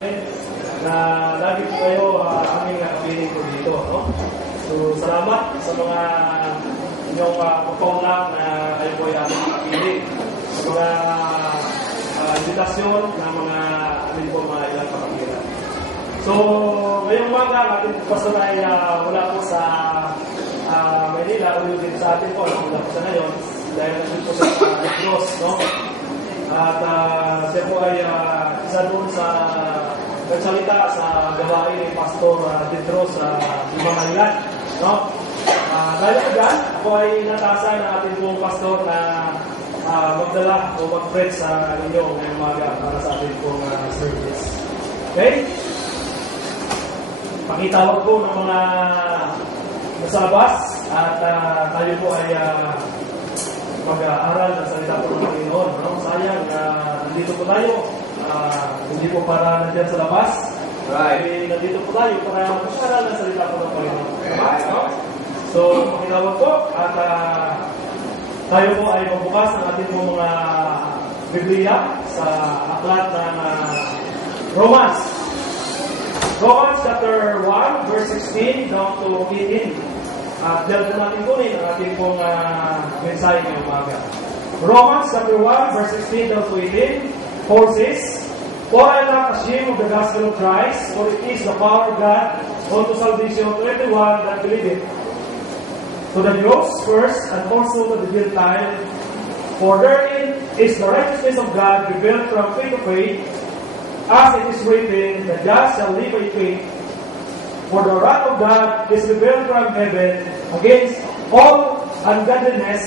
na lagi po kayo aming kapiling ko dito. No? So, salamat sa mga inyong pagpaunlak na kayo po ay aming kapiling. Sa mga invitasyon ng mga amin po mga ilang kapilan. So, ngayong umaga, ating pastor ay wala po sa Manila, ulo din sa atin po. Wala po sa ngayon, dahil nandun po sa Negros, no? At siya po ay isa doon sa nagsalita sa gawain ni Pastor Pedro sa Manila. No? Dahil po dyan, ako ay natasa ng ating pong pastor na magdala o mag-preach sa inyo ngayong umaga para sa ating pong service. Okay? Pakitawag po ng mga nasa labas at tayo po ay mag-aaral ng salita po ng Panginoon. No? Sayang, nandito po tayo. Hindi po para nandiyan sa labas. Right. Nandito po tayo para mag-aaral ng salita po ng Panginoon. Right. No? So, pakitawag po at tayo po ay magbukas ng ating mga Biblia sa aklat ng Romans. Romans chapter 1, verse 16 down to 18. Diyan po natin kunin ang ating pong mensahe ngayong umaga. Romans chapter 1, verse 16 down to 18. Paul says, "For I am not ashamed of the gospel of Christ, for it is the power of God unto salvation to everyone that believeth, to the Jews first, and also to the Gentile. For therein is the righteousness of God revealed from faith to faith, as it is written, the just shall live by faith. For the wrath of God is revealed from heaven against all ungodliness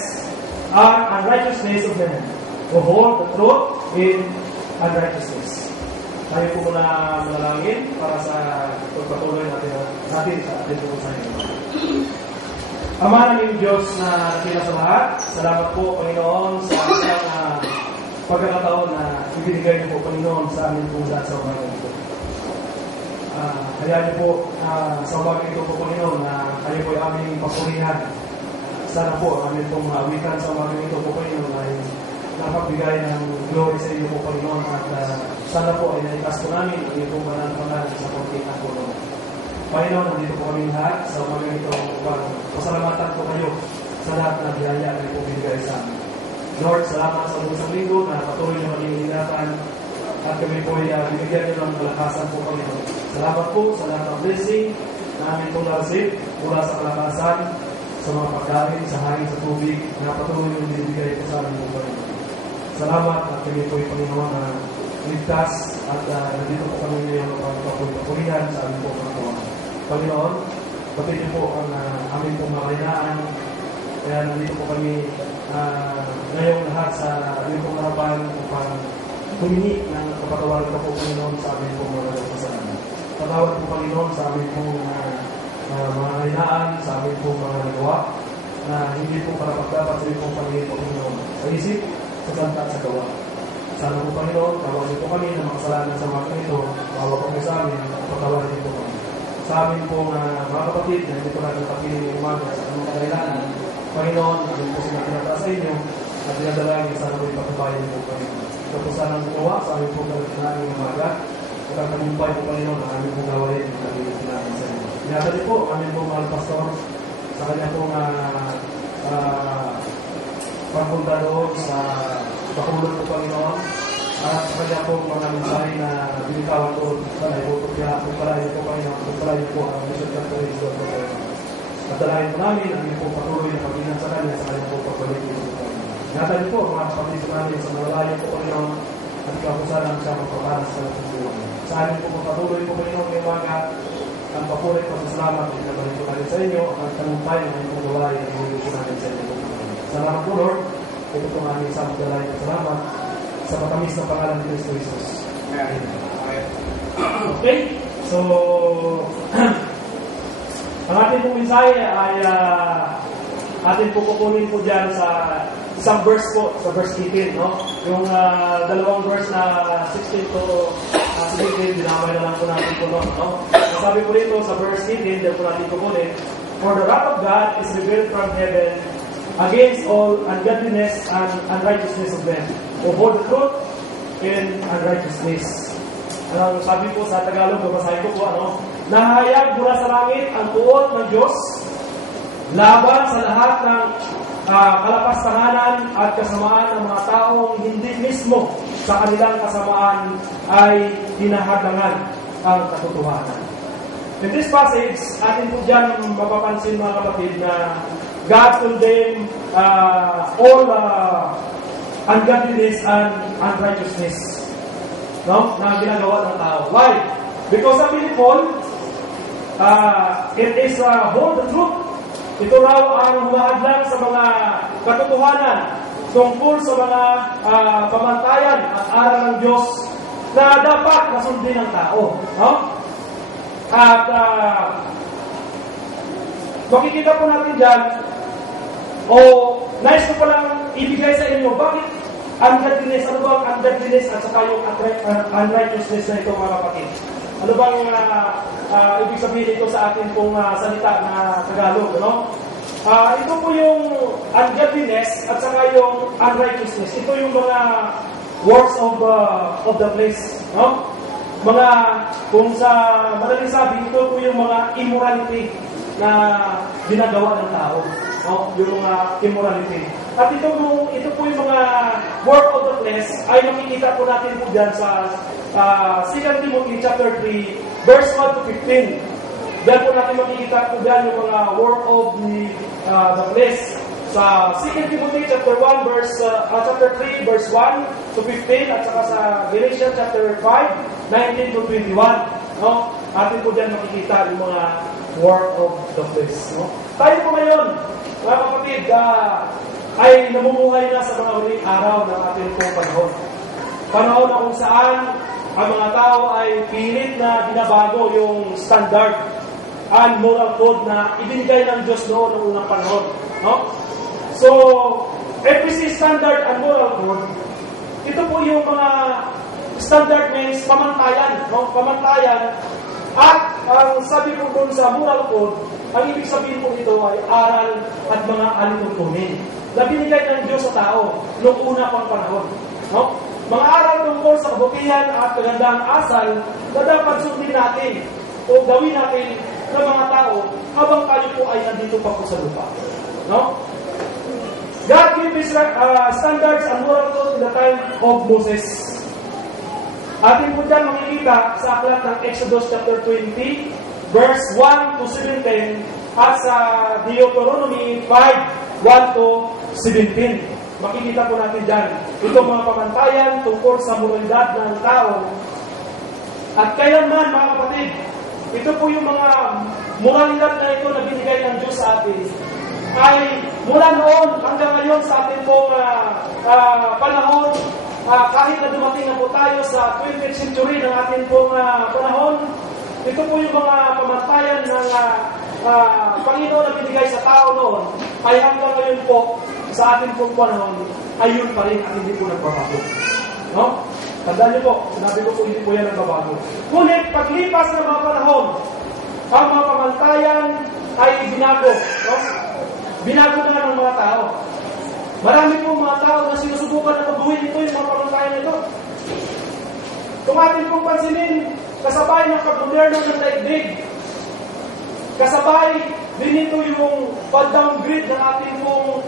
and unrighteousness of men, who hold the truth in unrighteousness." Tayo po muna manalangin para sa pagpatuloy natin sa ating pag-usapan. Ama namin Diyos na nakila sa lahat, salamat po Panginoon sa isang pagkakataon na ibinigay niyo po Panginoon sa amin po sa umaga ito. Kaya niyo po sa umaga ito po Panginoon na kayo po ay aming papurihan. Sana po amin pong awitan sa umaga ito po Panginoon ay napagbigay ng glory sa iyo po Panginoon at sana po ay naitas po namin ang iyo pong pananampanan sa konting at po. Panginoon, nandito po kami lahat sa umaga ito upang pasalamatan po kayo sa lahat ng biyaya na ito binigay sa amin. Lord, salamat sa isang linggo na patuloy na maging iningatan at kami po ay binigyan nyo ng kalakasan po Panginoon. Salamat po sa lahat ng blessing na amin pong na-receive mula sa kalakasan, sa mga pagkain, sa hangin, sa tubig na patuloy yung binibigay po sa amin po Panginoon. Salamat at kami po ay Panginoon na ligtas at nandito po kami ngayon papurihan sa amin po Panginoon. Panginoon, batid niyo po ang aming pong makalinaan. Kaya nandito po kami ngayong lahat sa aming pong harapan upang humingi ng kapatawaran ka po Panginoon sa aming pong mga kasalanan. Patawad po Panginoon sa aming pong mga kalinaan, sa aming pong mga nagawa na hindi po dapat sa aming pong Panginoon po Panginoon. Sa isip, sa salita at sa gawa. Sana po Panginoon, tawarin po kami ng makasalanan sa mga ito. Tawa po kami sa amin, patawarin po kami. Sa amin po mga kapatid na hindi po natin kapiling ng umaga sa anong kailangan. Panginoon, kami po sila tinataas sa inyo at dinadalangin sana po ipatubayan po Panginoon. Ito po sana ang gawa sa amin po natin ng umaga at ang tagumpay po Panginoon ang aming pong gawain at kapiling natin sa inyo. Dinadali po kami po mga pastor sa kanya pong pagpunta doon sa Bakulod po Panginoon at sa kanya po mga mensahe na binitawan ko sa naibutok niya kung palayo po Panginoon, kung palayo po ang mission ng Panginoon po Panginoon. At dalahin po namin ang po patuloy na pag-inan sa kanya sa kanya po pagbalik po Panginoon. Natali po mga kapatid namin sa malayo po Panginoon at ikapusan ang siya magpaparas sa buwan. Sa amin po patuloy po Panginoon ngayong umaga ang papulit po sa salamat at nabalik po natin sa inyo at tanumpay ng inyong gawain at ibigay po natin sa inyo po Panginoon. Salamat po Lord. Ito po ang aming samot dalahin at salamat sa matamis na pangalan ni Cristo Jesus. Amen. Okay? So, ang ating pong mensahe ay atin po kukunin po dyan sa isang verse po, sa verse 18, no? Yung dalawang verse na 16 to 17, dinamay na lang po natin po, no? Sabi po rito sa verse 18, dyan po natin kukunin, "For the wrath of God is revealed from heaven against all ungodliness and unrighteousness of men, who hold the truth in unrighteousness." Ang sabi po sa Tagalog, babasahin ko po, nahayag mula sa langit ang tuon ng Diyos laban sa lahat ng kalapastanganan at kasamaan ng mga taong hindi mismo sa kanilang kasamaan ay hinahadangan ang katotohanan. In this passage, atin po dyan mapapansin mga kapatid na God condemned all ungodliness and unrighteousness na ginagawa ng tao. Why? Because sabi ni Paul, it is hold the truth. Ito raw ang humahadlang sa mga katotohanan tungkol sa mga pamantayan at aral ng Diyos na dapat nasundin ng tao. At makikita po natin dyan, nais ko palang ibigay sa inyo, bakit ungodliness, ano ba ang ungodliness at saka yung unrighteousness na ito mga kapatid? Ano bang ibig sabihin ito sa atin pong salita na Tagalog, ito po yung ungodliness at saka yung unrighteousness. Ito yung mga works of the flesh, Mga, kung sa madaling sabi, ito po yung mga immorality na ginagawa ng tao. Yung mga immorality. At ito po yung mga work of the flesh ay makikita po natin po dyan sa 2 Timothy chapter 3, verse 1 to 15. Diyan po natin makikita po dyan yung mga work of the flesh. Sa 2 Timothy chapter 1, chapter 3, verse 1 to 15, at saka sa Galatians chapter 5, 19 to 21. Atin po dyan makikita yung mga work of the flesh. Tayo po ngayon, mga kapatid, ay namumuhay na sa mga huling araw ng ating pong panahon. Panahon na kung saan ang mga tao ay pilit na binabago yung standard and moral code na ibinigay ng Diyos noon ng unang panahon. So, FPC standard and moral code, ito po yung mga standard means pamantayan. Pamantayan. At ang sabi po doon sa moral code, ang ibig sabihin po ito ay aral at mga alituntunin na binigay ng Diyos sa tao noong una pang panahon. Mga aral tungkol sa kabutihan at kagandang asal na dapat sundin natin o gawin natin ng mga tao habang tayo po ay nandito pa po sa lupa. God gave His standards and moral code in the time of Moses. Atin po dyan makikita sa aklat ng Exodus chapter 20, verse 1 to 17, at sa Deuteronomy 5, 1 to 17. Makikita po natin dyan itong mga pamantayan tungkol sa moralidad ng tao. At kailanman, mga kapatid, ito po yung mga moralidad na ito na binigay ng Diyos sa atin, ay mula noon hanggang ngayon sa ating pong panahon, kahit na dumating na po tayo sa 20th century ng ating pong panahon, ito po yung mga pamantayan ng Panginoon na binigay sa tao noon, ay hanggang ngayon po sa ating pong panahon, ay yun pa rin at hindi po nagbabago. Tandaan niyo po, sinabi ko po hindi po yan nagbabago. Ngunit paglipas ng mga panahon, ang mga pamantayan ay binago. Binago na ng mga tao. Marami po mga tao na sinusubukan na pagbuhin ito yung mga pamantayan ito. Kung atin pong pansinin, kasabay ng pag-moderno ng daigdig, kasabay din ito yung pag-downgrade ng ating pong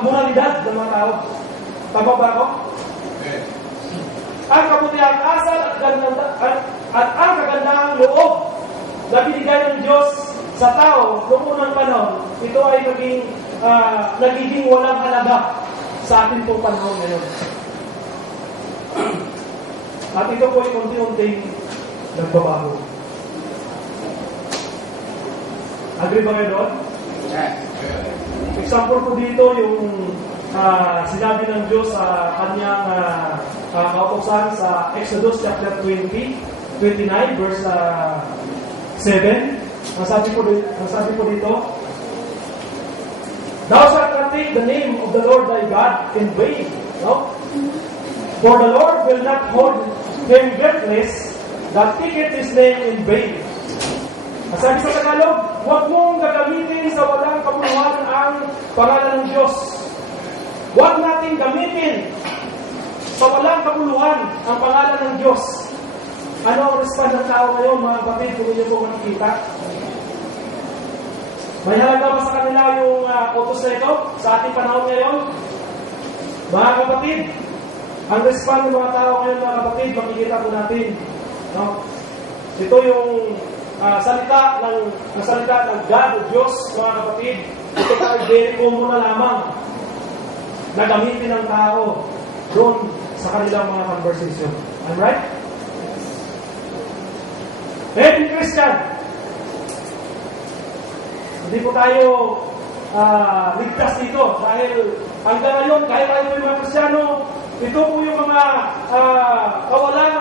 moralidad ng mga tao. Tama ba ako? Okay. Ang kabutihan asal at ang kagandahang loob na binigay ng Diyos sa tao noong unang panahon, ito ay nagiging walang halaga sa ating pong panahon ngayon. At ito po ay unti-unting nagbabago. Agree ba kayo doon? Example po dito yung sinabi ng Diyos sa kanyang kautusan sa Exodus chapter 20, 29, verse 7. Ang sabi po dito, Thou shalt not take the name of the Lord thy God in vain. For the Lord will not hold him guiltless that taketh his name in vain. Ang sabi sa Tagalog, huwag mong gagamitin sa walang kabuluhan ang pangalan ng Diyos. Huwag natin gamitin sa walang kabuluhan ang pangalan ng Diyos. Ano ang response ng tao ngayon, mga kapatid, kung inyo po makikita? May halaga ba sa kanila yung utos na ito sa ating panahon ngayon? Mga kapatid, ang response ng mga tao ngayon, mga kapatid, makikita po natin. No? Ito yung salita ng God o Diyos, mga kapatid. Ito ay very common na lamang na gamitin ng tao doon sa kanilang mga conversation. I'm right? Hey, Christian! Hindi po tayo ligtas dito dahil hanggang ngayon, kahit tayo po yung mga Kristiyano, ito po yung mga kawalang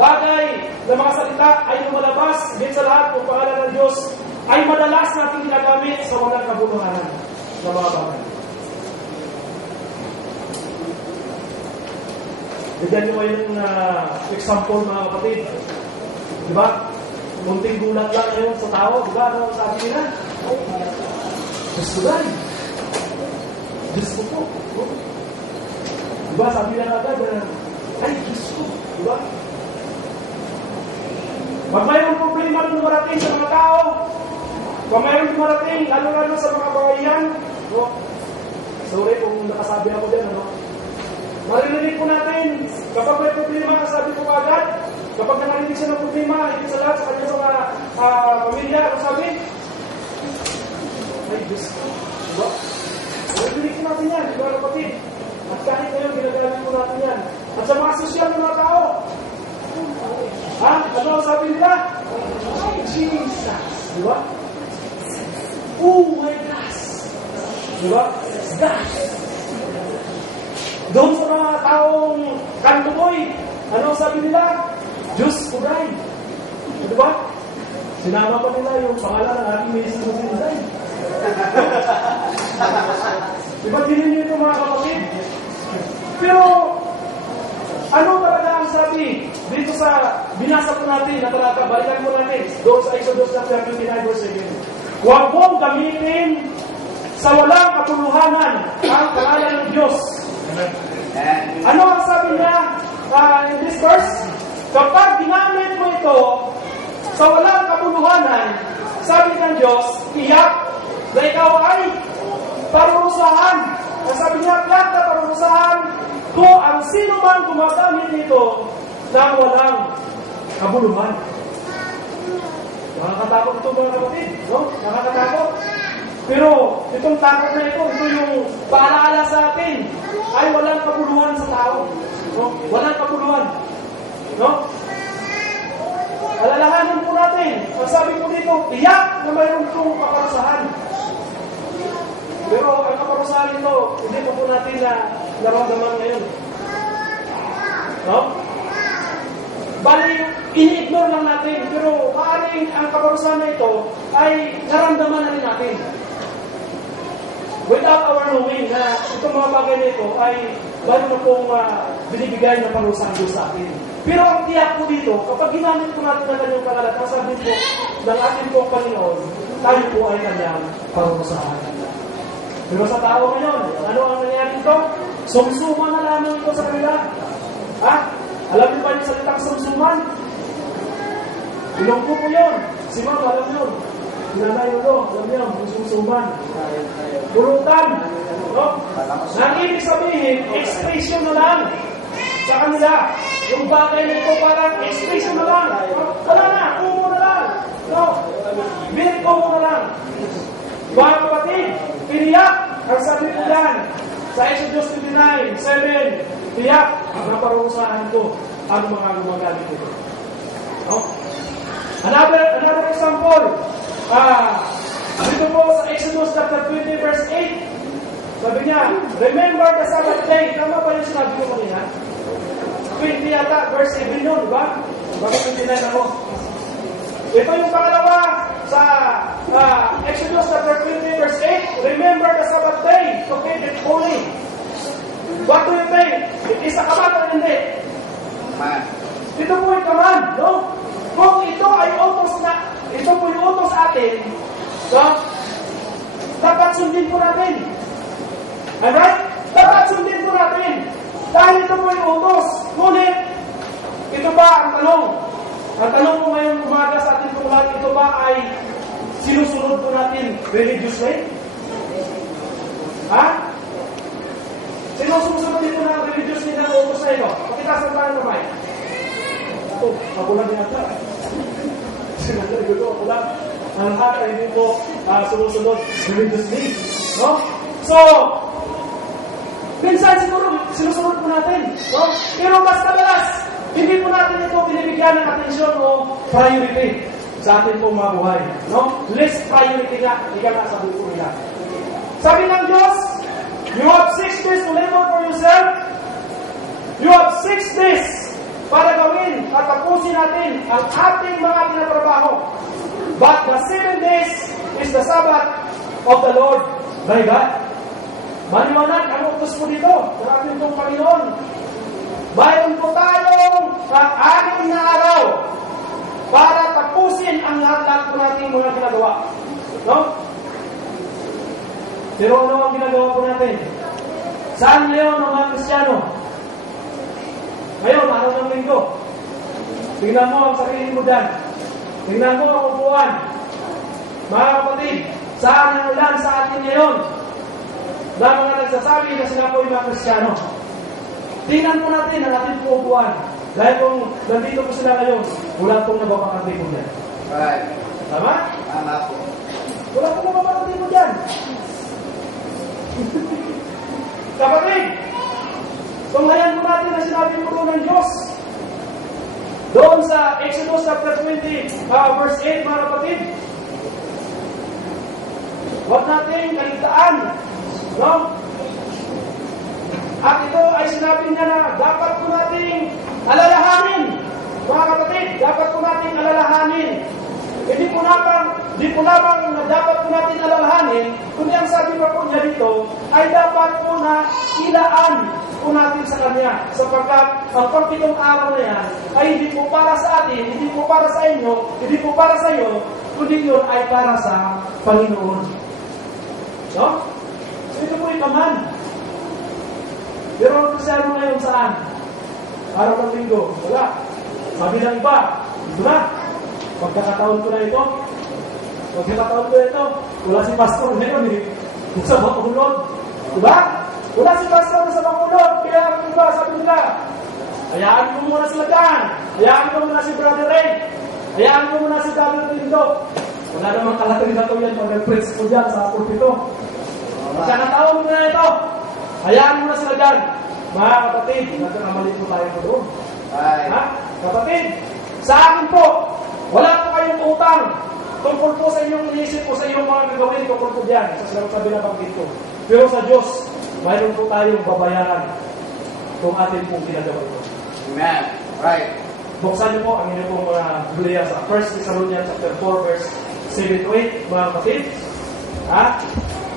bagay na mga salita ay lumalabas din sa lahat ng pangalan ng Diyos ay madalas natin ginagamit sa walang kabuluhanan na mga bagay. Bigyan nyo yung example, mga kapatid. Diba? Munting gulat lang ngayon sa tao. Diba? Ano sabi nila? Diyos ko dahil. Diyos ko po. Diba? Sabi nila agad ay, Diyos ko. Diba? Pag mayroong problema na dumarating sa mga tao, pag mayroong dumarating, lalo-lalo sa mga bayan, no? Sorry kung nakasabi ako dyan, ano? Marinig po natin, kapag may problema, sabi ko agad, kapag nakarinig siya ng problema, higit sa lahat sa kanyang mga pamilya, ano sabi? Ay, Diyos ko. Diba? Marinig po natin yan, diba kapatid? At kahit ngayon, ginagamit po natin yan. At sa mga sosyal ng mga tao, ano ang sabi nila? Ay, Jesus. Diba? Oh my gosh. Diba? Gosh. Doon sa mga taong kantukoy, ano ang sabi nila? Diyos ko dahil. Diba? Sinama pa nila yung pangalan ng ating ministro si Dahil. Diba din niyo ito, mga kapatid? Pero, ano talaga ang sabi dito sa binasa po natin na talata? Balikan po natin doon sa Exodus 29 verse 7. Huwag mong gamitin sa walang kapuluhanan ang pangalan ng Diyos. Ano ang sabi niya in this verse? Kapag ginamit mo ito sa walang kapuluhanan, sabi ng Diyos, tiyak na ikaw ay parurusahan. Sabi niya, tiyak na parurusahan kung ang sino man gumagamit nito ng walang kabuluhan. Nakakatakot ito, mga kapatid. No? Nakakatakot. Pero itong takot na ito yung paalaala sa atin ay walang kabuluhan sa tao. No? Walang kabuluhan. No? Alalahanin po natin. Ang sabi po dito, tiyak na mayroon itong kaparusahan. Pero ang kaparusahan ito, hindi po natin na naramdaman ngayon. No? Bali, ini-ignore lang natin. Pero maaaring ang kaparusahan na ito ay naramdaman na rin natin. Without our knowing na itong mga bagay na ito ay meron na pong binibigay na parusahan Diyos sa atin. Pero ang tiyak po dito, kapag ginamit po natin ang kanyang pangalan, ang sabi po ng ating pong Panginoon, tayo po ay kanyang parusahan. Pero sa tao ngayon, ano ang nangyari ito? Sumsuman na lamang ito sa kanila. Ha? Alam niyo ba yung salitang sumsuman? Ilong po yun. Si Mama, alam yun. Nanay mo, alam niyo, sumsuman. Purutan. No? Nang ibig sabihin, expression na lang sa kanila. Yung bagay nito parang expression na lang. Wala na, kumo na lang. No? Bilit kumo na lang. Mga kapatid, tiniyak ang sabi ko yan sa Exodus 29, 7, tiyak ang naparusahan ko ang mga gumagamit ito. No? Another example, dito po sa Exodus 20 verse 8, sabi niya, remember the Sabbath day. Tama ba yung sinabi ko kanina? 20 yata, verse 7 yun, diba? Bakit 29 ako? Ito yung pangalawa sa Exodus 20 verse 8. Remember the Sabbath day to keep it holy. What do you think? It is a command or hindi? Ito po yung command, no? Kung ito ay utos na, ito po yung utos atin, so, dapat sundin po natin. Alright? Dapat sundin po natin. Dahil ito po yung utos. Ngunit, ito ba ang tanong? Ang tanong ko ngayon umaga sa ating tungkol, ito ba ay sinusunod po natin religiously? Ha? Sinusunod dito na religiously na utos sa ito? Pakitasan tayo naman. Ito, magulang din ata. Sinasabi ko ito, magulang. Ang lahat ay hindi po sumusunod religiously. No? So, minsan siguro sinusunod po natin. No? Pero mas kadalas, hindi po natin ito binibigyan ng atensyon o priority sa ating pong mga buhay. No? Less priority nga, ika na sa buko nila. Sabi ng Diyos, you have 6 days to labor for yourself. You have 6 days para gawin at tapusin natin ang ating mga tinatrabaho. But the 7 days is the Sabbath of the Lord thy God. Maniwanag ang utos po dito ng ating pong Panginoon. Mayroon po tayong 6 na araw para tapusin ang lahat po nating mga ginagawa. No? Pero ano ang ginagawa po natin? Saan ngayon ang mga Kristiyano? Ngayon, araw ng Linggo. Tingnan mo ang sarili mo dyan. Tingnan mo ang upuan. Mga kapatid, saan ang ilan sa atin ngayon na mga nagsasabi na sila po yung mga Kristiyano? Tingnan po natin ang ating upuan. Dahil kung nandito po sila ngayon, wala pong nababakante po dyan. Right. Tama? Tama po. Wala pong nababakante po dyan. Kapatid, tunghayan po natin na sinabi po ng Diyos. Doon sa Exodus chapter 20, verse 8, mga kapatid. Huwag natin kaligtaan. No? At ito ay sinabi niya na dapat po natin alalahanin. Mga kapatid, dapat po natin alalahanin. Hindi po lamang na dapat po natin alalahanin, kundi ang sabi pa po niya dito, ay dapat po na ilaan po natin sa Kanya. Sapagkat ang pagpitong araw na yan ay hindi po para sa atin, hindi po para sa inyo, hindi po para sa iyo, kundi yun ay para sa Panginoon. No? So ito po yung kaman. Pero ang Kristiano ngayon saan? Araw ng Linggo. Wala. Sabi ng iba, ito na. Pagkakataon ko na ito. Wala si pastor ngayon eh. Sa Bacolod. Diba? Wala si pastor sa Bacolod. Kaya ang iba, sabi nila, hayaan mo muna sila dyan. Hayaan mo muna si Brother Ray. Hayaan mo muna si David Lindo. Wala namang kalatarin na ito yan pag nag-preach ko dyan sa pulpito. Pagkakataon ko na ito. Hayaan mo na sila dyan. Mga kapatid, nagkakamali po tayo po doon. Ha? Kapatid, sa akin po, wala po kayong utang. Tungkol po sa inyong inisip po sa inyong mga gagawin, tungkol po dyan. Sa sabi na banggit ko. Pero sa Diyos, mayroon po tayong babayaran kung atin pong ginagawa ito. Amen. Right. Buksan niyo po ang inyong pong mga Biblia sa 1 Thessalonians chapter 4 verse 7-8, mga kapatid. Ha?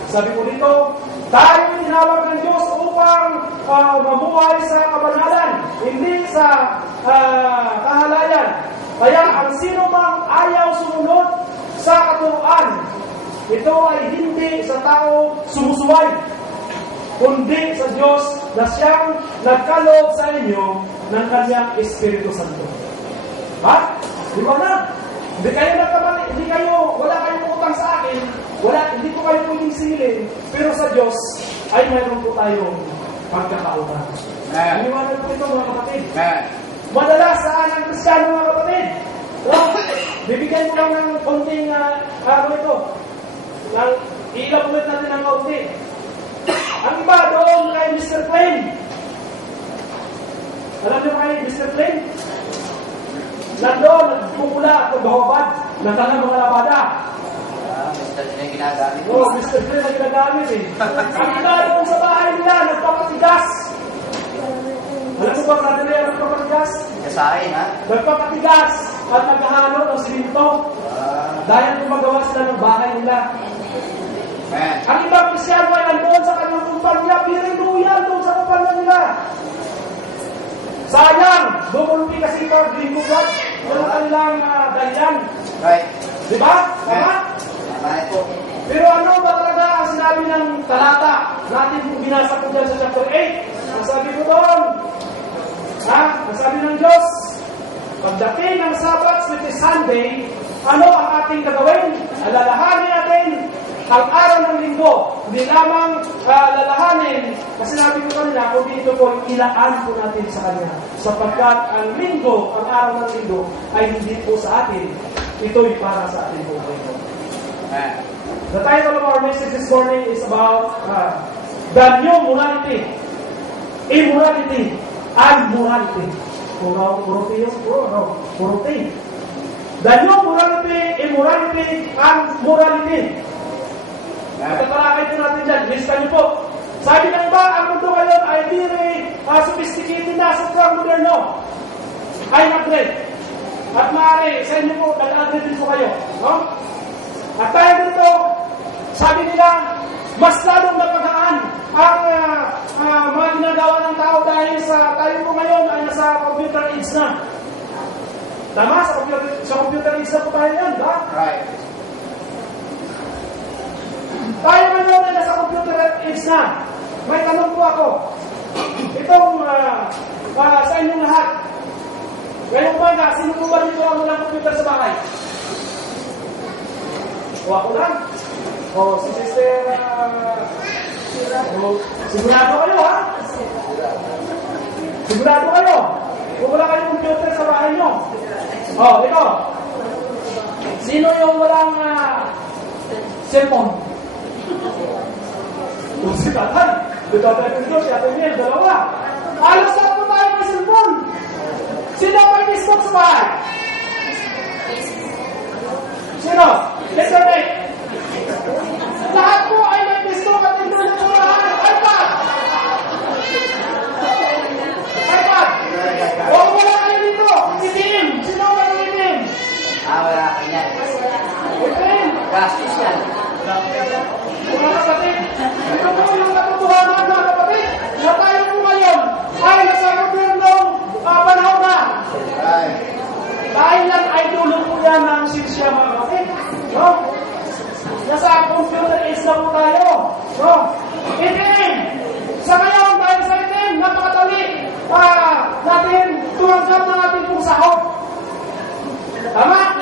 Sabi po dito, tayo tinawag ng Diyos upang mabuhay sa kabanalan, hindi sa kahalayan. Kaya ang sino mang ayaw sumunod sa katuruan, ito ay hindi sa tao sumusuway, kundi sa Diyos na siyang nagkaloob sa inyo ng Kanyang Espiritu Santo. Ha? Di ba na? Hindi kayo, wala kayong utang sa akin, hindi ko kayo pwedeng silin, pero sa Diyos ay mayroon po tayong pagkakautang. Iniwanan po ito, mga kapatid. Madalas saan ang Kristiyano, mga kapatid? Bibigyan ko lang ng konting iilap ulit natin ng kaunti. Ang iba doon kay Mr. Plain. Alam niyo kay Mr. Plain? Nandoon, nagpupula at pagbahobad. Nagtanang mga labada. Mr. Plain ginagamit. Oo, Mr. Plain na ginagamit eh. Ang iba doon sa bahay nila, nagpapatigas. Alam mo ba, brother Lea, nagpapatigas? Kasahin, ha? Nagpapatigas at naghahalo ng siminto. Dahil gumagawa sila ng bahay nila. Amen. Ang ibang Kristiano ay nandoon sa kanyang kumpanya, pininuyan doon sa kumpanya nila. Sayang, bumulpi kasi pag lingkugad ng kanilang dahilan. Right. Diba? Tama? Tama po. Pero ano ba talaga ang sinabi ng talata natin kung binasa ko dyan sa chapter 8? Ang sabi ko doon, ang sabi ng Diyos, Pagdating ng Sabbath, which is Sunday, ano ang ating gagawin? Alalahanin natin ang araw ng linggo. Hindi lamang lalahanin, kasi sinabi ko kanina, kung dito po, ilaan po natin sa Kanya. Sapagkat ang linggo, ang araw ng linggo, ay hindi po sa atin. Ito'y para sa atin po. The title of our message this morning is about the new morality, immorality, and morality. Morality. The new morality, immorality, and morality. Tatalakay po natin dyan. Lista niyo po. Sabi ng iba, ang mundo ngayon ay very sophisticated na, sobrang moderno. Ay upgrade. At maaari, sa inyo po, nag-upgrade din po kayo. No? At tayo dito, sabi nila, mas lalong napagaan ang mga ginagawa ng tao dahil sa tayo po ngayon ay nasa computer age na. Tama? Sa computer age na po tayo yan, ba? Right. Tayo ngayon ay nasa computer age na. May tanong po ako. Itong sa inyong lahat. Ngayong umaga, sino po ba dito ang walang computer sa bahay? O ako lang? O si Sister... sigurado kayo, ha? Sigurado kayo? Kung wala kayong computer sa bahay nyo. O, ito. Sino yung walang cellphone? Kung si Tatan. Dito tayo dito, si Ate Miel, dalawa. Alas na po tayo ng cellphone. Sino may Facebook sa bahay? Sino? Internet. Lahat po ay may Facebook at internet po lahat. iPad! iPad! O wala kayo dito. Itim. Sino may itim? Wala ka yan. Itim. Gastos yan. Mga kapatid, ito po yung katotohanan mga kapatid, na tayo po ngayon ay nasa modernong panahon na. Right. Dahil yan ay tulong po yan ng sinsya mga kapatid. No? Nasa computer age na po tayo. No? Itim! Sa ngayon, dahil sa itim, napakadali natin tumanggap ng ating pong sahod. Tama?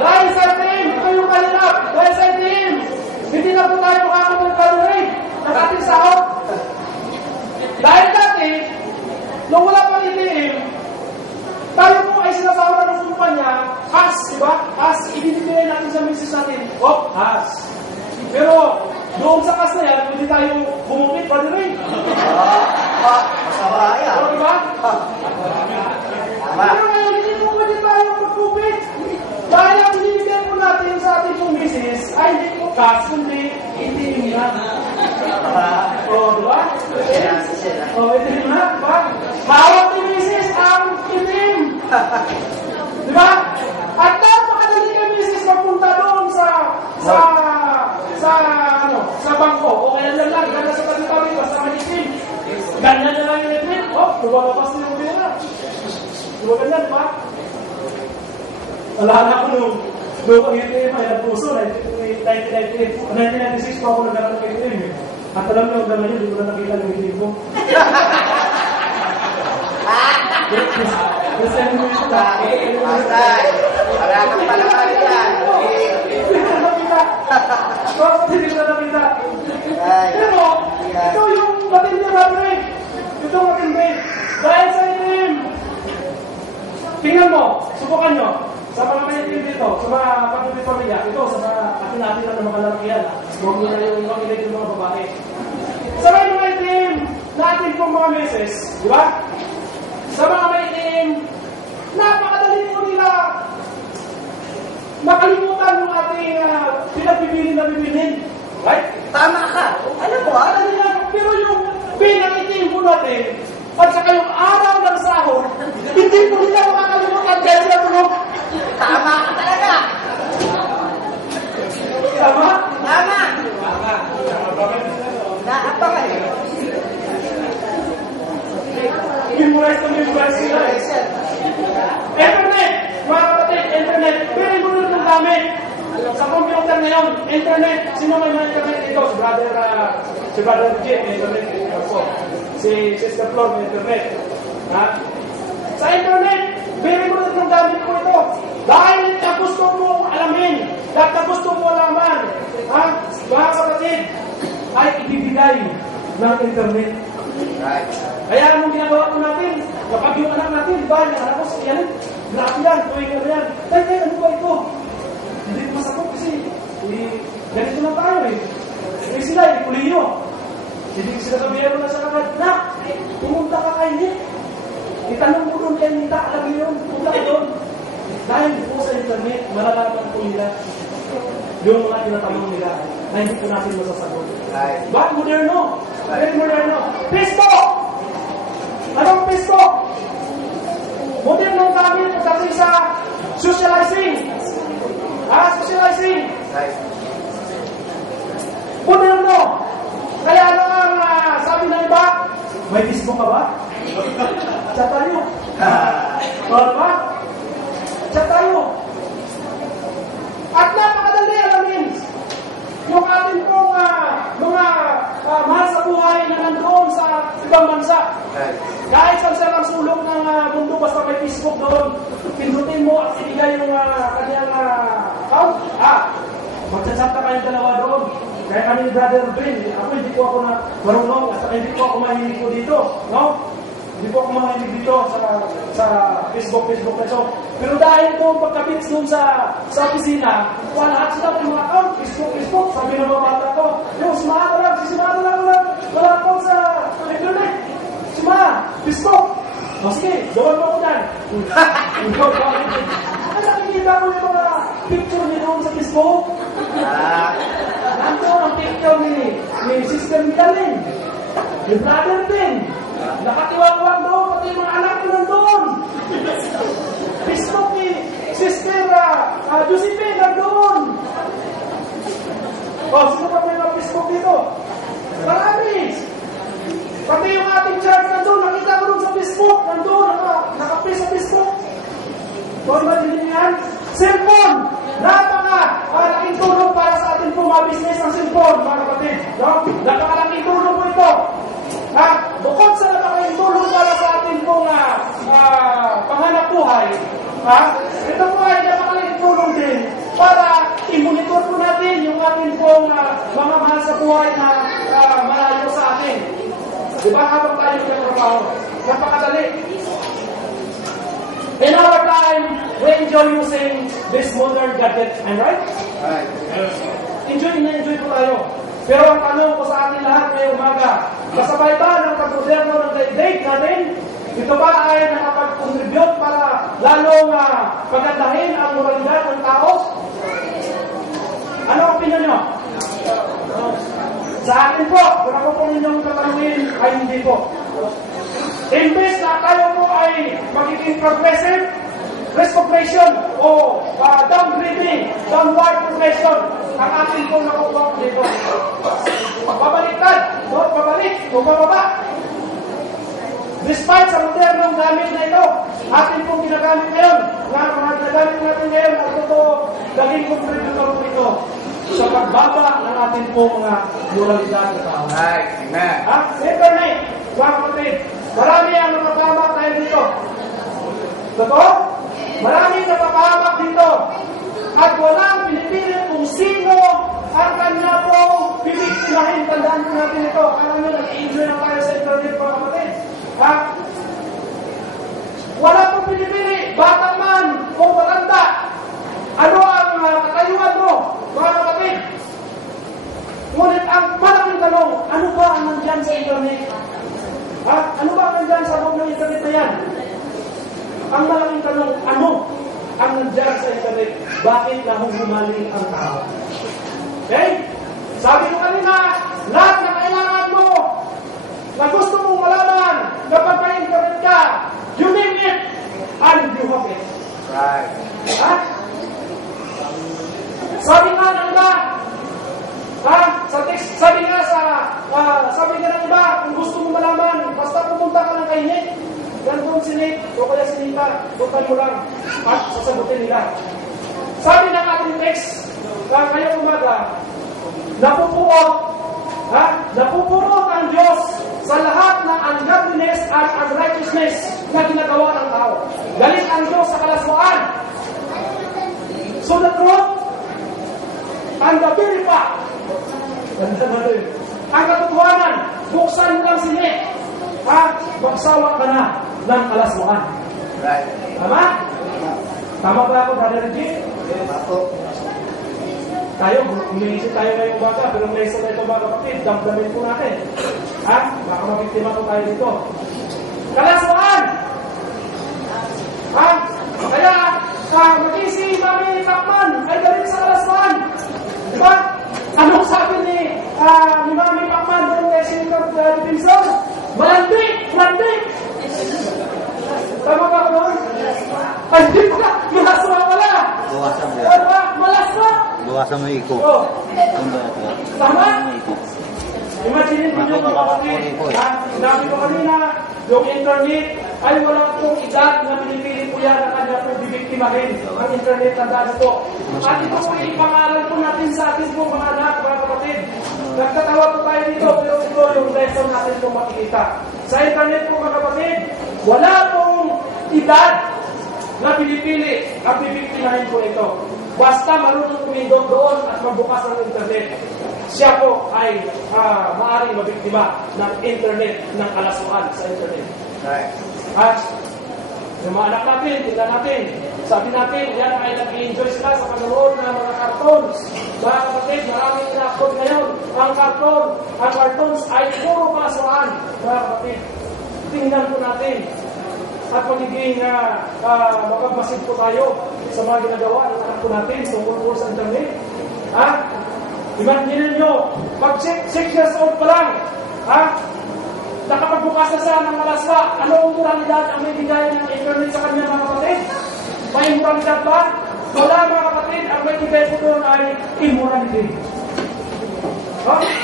Dahil sa itim, ito yung kalilap. Dahil sa itim, hindi na po tayo makakapag-tolerate ng ating sahod. Dahil dati, nung wala pang itim, tayo po ay sinasawa ng kumpanya, as, di ba? As, ibinibigay natin sa misis natin, as. Pero, doon sa kas na yan, hindi tayo bumukit, pa rin. Masama yan. Di ba? Pero ngayon, hindi po pwede tayo magkupit. Dahil ang binibigyan po natin sa ating pong misis, ay hindi po kas, kundi itim na. O, di ba? O, itim na, di ba? Hawak ni misis ang itim. Di ba? At napakadali kay misis magpunta doon sa bangko. O kaya lang, ganda sa tabi-tabi, basta manitim. Ganyan na lang yung itim. O, lumabas na yung pera. Di ba ganyan, di ba? Wala na ako nung ang itim ay nagpuso. 1996 pa ako nagkaroon ng itim. At alam niyo, hanggang ngayon, hindi ko na nakita ng itim ko. Patay. Wala kang palakay yan. Hindi ko na nakita. Pero, ito yung matindi battery. Ito matindi. Dahil sa itim. Tingnan mo, subukan nyo. Sa mga kanitin dito, sa mga patuloy pamilya, ito sa mga atin-atin na mga lalakihan. Huwag mo na yung pamilya ng mga babae. Sa mga itim natin pong mga meses, di ba? Sa mga maitim, napakadali po nila makalimutan yung ating pinagbibili na bibilin. Right? Tama ka. Alam mo, Madali lang, pero yung pinag-itim po natin, at saka yung araw ng sahod, hindi po nila makakalimutan dahil sila tulog. Tama ka talaga. Tama? Tama. Naapakan eh. Memorize sila eh. Internet! Mga kapatid, internet. Very good ng gamit. Sa computer ngayon, internet. Sino may mga internet ito? Si Brother Jim, may internet ito. Si Sister Flor, may internet. Ha? Sa internet, Very good yung gamit ko ito. Dahil na gusto mong alamin, dahil na gusto mong alaman, ha? Mga kapatid, ay ibibigay ng internet. Kaya anong ginagawa ko natin? Kapag yung anak natin, di ba? Yung anak ko, yan, grabe yan, tuwing ano yan. Tay, ano ba ito? Hindi ko masagot kasi, ganito lang tayo eh. Eh sila, kuliyo. Hindi sila sabihin mo na sa kapag, na, pumunta ka kay Nick. Itanong mo doon kay Nita, alam mo yun, pumunta ka doon. Dahil po sa internet, malalaman po nila yung mga tinatanong nila na hindi po natin masasagot. Bakit moderno? Very moderno. Facebook! Anong Facebook? Moderno ang gamit pagdating sa socializing. Socializing. Moderno. Kaya ano ang sabi ng iba? May Facebook ka ba? Chat tayo. Diba? Chat tayo. At napakadali alamin yung ating pong mga mahal sa buhay na nandoon sa ibang bansa. Kahit sa sarang sulok ng mundo, basta may Facebook doon, pindutin mo at ibigay yung kanyang account. Magchat-chat na kayong dalawa doon. Kaya kami ni Brother Ben, hindi po ako na marunong at hindi po ako mahilig ko dito. No? Hindi po ako mahilig dito sa Facebook na ito. Pero dahil po pagkabits doon sa opisina, lahat sila ng mga account, Facebook, sabi ng mga bata ko, simahata lang, wala account sa internet. Facebook. Sige, gawin mo ko dyan. Ay, nakikita ko yung mga picture niya doon sa Facebook. Nandun ang picture ni Sister Midalin, ni Brother Ben. Nakatiwag-wag doon, pati yung mga anak ko nandun. Facebook ni Sister Josephine nandun. Sino pa may mga Facebook dito? Marami. Pati yung ating church nandun, nakita ko doon sa Facebook, nandun, naka-paste sa Facebook. Kung imagine niyo yan, cellphone, napakalaking tulong para sa ating pong mga business ng cellphone, mga kapatid. No? Napakalaking tulong po ito. Bukod sa napakalaking tulong para sa ating pong panghanap buhay, ito po ay napakalaking tulong din para i-monitor po natin yung ating pong mga mahal sa buhay na malayo sa atin. Diba habang tayo nagtrabaho? Napakadali. In our time, we enjoy using this modern gadget. Am I right? Right. Enjoy po tayo. Pero ang tanong ko sa atin lahat ngayong umaga, kasabay ba ng pagmoderno ng daigdig natin? Ito ba ay nakapag-contribute para lalong pagandahin ang moralidad ng tao? Ano ang opinion nyo? Sa akin po, kung ako po ninyong tatanungin, ay hindi po. Imbes na tayo po ay magiging progressive, retrogression o downgrading, downward progression, ang ating po nakukuha dito. Babaliktad, babalik, o bababa. Despite sa modernong gamit na ito, ating pong ginagamit ngayon, mga ginagamit natin ngayon, at ito, naging contributor po ito sa pagbaba ng ating pong moralidad na tao. Right, amen. Internet, mga kapatid, marami ang napapahamak tayo dito. Totoo? Marami napapahamak dito. At walang pinipilit kung sino ang kanya pong pipiktimahin. Tandaan po natin ito. Alam nyo, nag-enjoy na tayo sa internet, mga kapatid. Wala pong pinipili, bata man o matanda. Ano ang katayuan mo, mga kapatid? Ngunit ang malaking tanong, ano ba ang nandyan sa internet? Ano ba ang nandyan sa loob ng internet na yan? Ang malaking tanong, ano ang nandyan sa internet? Bakit nahuhumaling ang tao? Okay? Sabi ko kanina, lahat na kailangan mo, na gusto mong malaman, kapag may internet ka, you name it, and you have it. Right. Sabi nga ng iba, sabi nga ng iba, kung gusto mo malaman, basta pumunta ka ng kay Nick, gandun si Nick, o kaya si Nita, bukan mo lang, at sasagutin nila. Sabi ng ating text, ngayong umaga, napupurot ang Diyos sa lahat ng ungodliness at unrighteousness na ginagawa ng tao. Galit ang Diyos sa kalaswaan. So the truth and the very fact, ang katotohanan, buksan mo lang sini, magsawa ka na ng kalaswaan. Right. Tama? Tama ba ako, Brother Reggie? Ako. Tayo, umiisip tayo ngayong baga, pero may isa na ito mga kapatid, damdamin po natin. Baka mabiktima po tayo dito. Kalaswaan! Kaya, maging si Mami Pacman ay galing sa kalaswaan. Diba? Anong sabi ni Mami Pacman doon kay Senator Dipinson? Malandik! Malandik! Tama ba ko doon? Ay, di ba? Malaswa pala! Bawasan mo. Malaswa! Bawasan mo yung iko. Oh. Tama? Imagine po nyo mga kapatid, sinabi ko kanina, yung internet ay wala pong edad na pinipili po yan na kanya po bibiktimahin ang internet na dahil po. At ito po ipangalan po natin sa atin po mga anak, mga kapatid. Nagtatawa po tayo dito, pero ito yung lesson natin po makikita. Sa internet po mga kapatid, wala pong edad na pinipili at bibiktimahin po ito. Basta marunong kumindot doon at magbukas ng internet, siya po ay maaaring mabiktima ng internet, ng kalaswaan sa internet. Right. At yung mga anak natin, tingnan natin, sabi natin, yan ay nag-enjoy sila sa panonood ng mga cartoons. Mga kapatid, maraming ina-upload ngayon. Ang cartoons ay puro kalaswaan. Mga kapatid, tingnan po natin. At magiging mapagmasid po tayo sa mga ginagawa ng anak po natin tungkol po sa internet. Imagine nyo, pag 6 years old pa lang, nakapagbukas na siya ng malaswa, anong moralidad ang may bigay ng internet sa kanya mga kapatid? May moralidad ba? Wala mga kapatid, ang may bigay po doon ay immorality.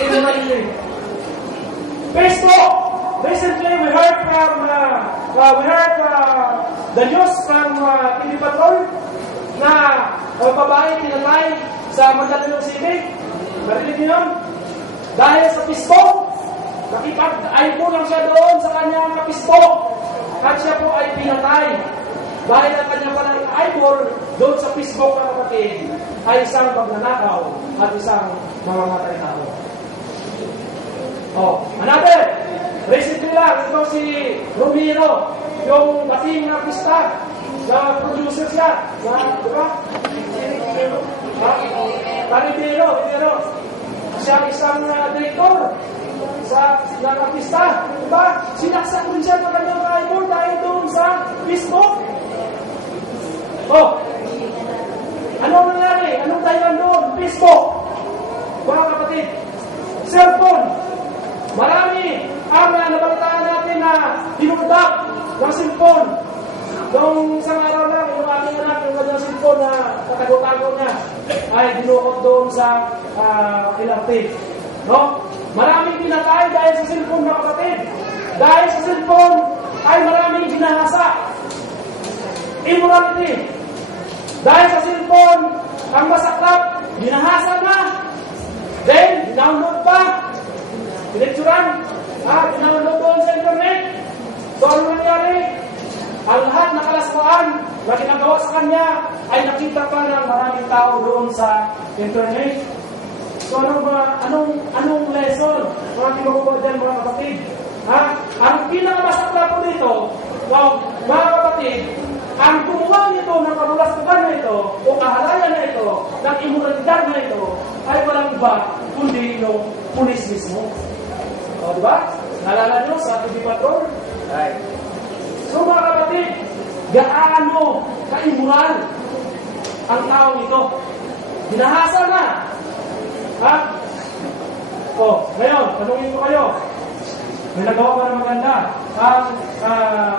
Immorality. Facebook! Recently, we heard the news from TV Patrol na babae tinatay sa Mandaluyong City. Marinig niyo yun? Dahil sa Facebook, nakipag-iPhone lang siya doon sa kanyang Facebook. At siya po ay pinatay. Dahil ang kanyang palang iPhone doon sa Facebook na kapatid ay isang magnanakaw at isang mamamatay tao. Another! Recently lang, ito si Romero, yung dating artista, na producer siya, di ba? Taribero. Siya isang director sa artista, di ba? Sinaksak rin siya ng kanyang iPhone dahil doon sa Facebook. Ano nangyari? Anong dahilan doon? Facebook. Mga kapatid, cellphone. Marami ang nabalitaan natin na dinudap ng cellphone. Noong isang araw lang, yung aking anak, yung kanyang cellphone na katago-tago niya, ay dinukot doon sa LRT. No? Maraming pinatay dahil sa cellphone na kapatid. Dahil sa cellphone ay maraming ginahasa. Immorality. Dahil sa cellphone, ang masaklap, ginahasa na. Then, download pa. Pinekturan, download doon sa internet. So, ano nangyari? Ang lahat na kalaswaan na ginagawa sa kanya ay nakita pa ng maraming tao doon sa internet. So, anong lesson? Mga kinukuha dyan, mga kapatid. Ang pinakamasaklap po dito, mga kapatid, ang gumawa nito ng kabulastugan na ito o kahalayan na ito, ng immoralidad na ito, ay walang iba kundi yung pulis mismo. Diba? Nalala nyo sa TV Patrol? Right. So mga kapatid, gaano ka-immoral ang taong ito? Binahasa na. Ngayon, tanungin ko kayo. May nagawa ba na maganda ang